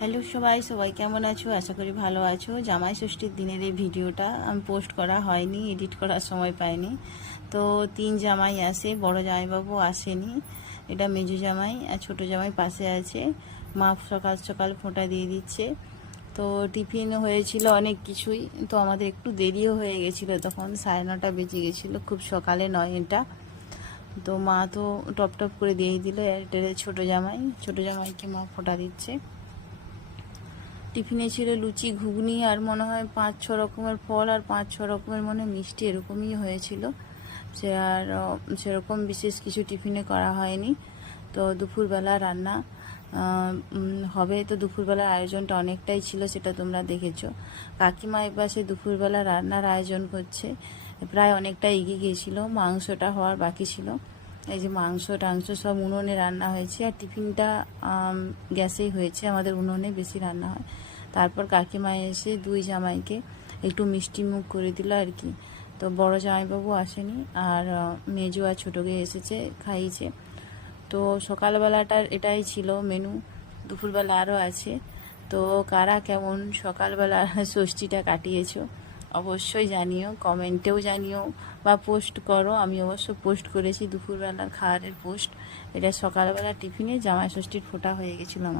Hello সবাই সবাই কেমন আছো? আশা করি ভালো আছো। জামাই ষষ্ঠীর দিনের এই ভিডিওটা আমি পোস্ট করা হয়নি, এডিট করার সময় পাইনি। তো 3 জামাই আসে, বড় জামাইবাবু আসেনি, এটা মেজো জামাই আর ছোটো জামাই পাশে আছে। মা সকাল সকাল ফোঁটা দিয়ে দিচ্ছে। তো টিফিন হয়েছিল অনেক কিছুই, তো আমাদের একটু দেরিও হয়ে গেছিলো, তখন 9:30 বেজে গেছিলো, খুব সকালে নয় এটা। তো মা তো টপ টপ করে দিয়েই দিল। এটা ছোটো জামাইকে মা ফোঁটা দিচ্ছে। টিফিনে ছিল লুচি, ঘুগনি আর মনে হয় 5-6 রকমের ফল আর 5-6 রকমের মনে মিষ্টি, এরকমই হয়েছিল। সে আর সেরকম বিশেষ কিছু টিফিনে করা হয়নি। তো দুপুরবেলা রান্না হবে, তো দুপুরবেলার আয়োজনটা অনেকটাই ছিল, সেটা তোমরা দেখেছো। কাকিমা এপাশে দুপুরবেলা রান্নার আয়োজন করছে, প্রায় অনেকটা এগিয়ে গিয়েছিলো, মাংসটা হওয়ার বাকি ছিল। এই যে মাংস টাংস সব উনুনে রান্না হয়েছে, আর টিফিনটা গ্যাসেই হয়েছে, আমাদের উনুনে বেশি রান্না হয়। তারপর কাকিমা এসে 2 জামাইকে একটু মিষ্টি মুখ করে দিল আর কি। তো বড় জামাইবাবু আসেনি, আর মেজো আর ছোটোকে এসেছে, খাইয়েছে। তো সকালবেলাটার এটাই ছিল মেনু, দুপুরবেলা আরও আছে। তো কারা কেমন সকালবেলা ষষ্ঠীটা কাটিয়েছো অবশ্যই জানিও, কমেন্টেও জানিও বা পোস্ট করো। আমি অবশ্য পোস্ট করেছি দুপুরবেলার খাবারের পোস্ট। এটা সকালবেলা টিফিনে জামাই ষষ্ঠীর ফোঁটা হয়ে গেছিলো আমার।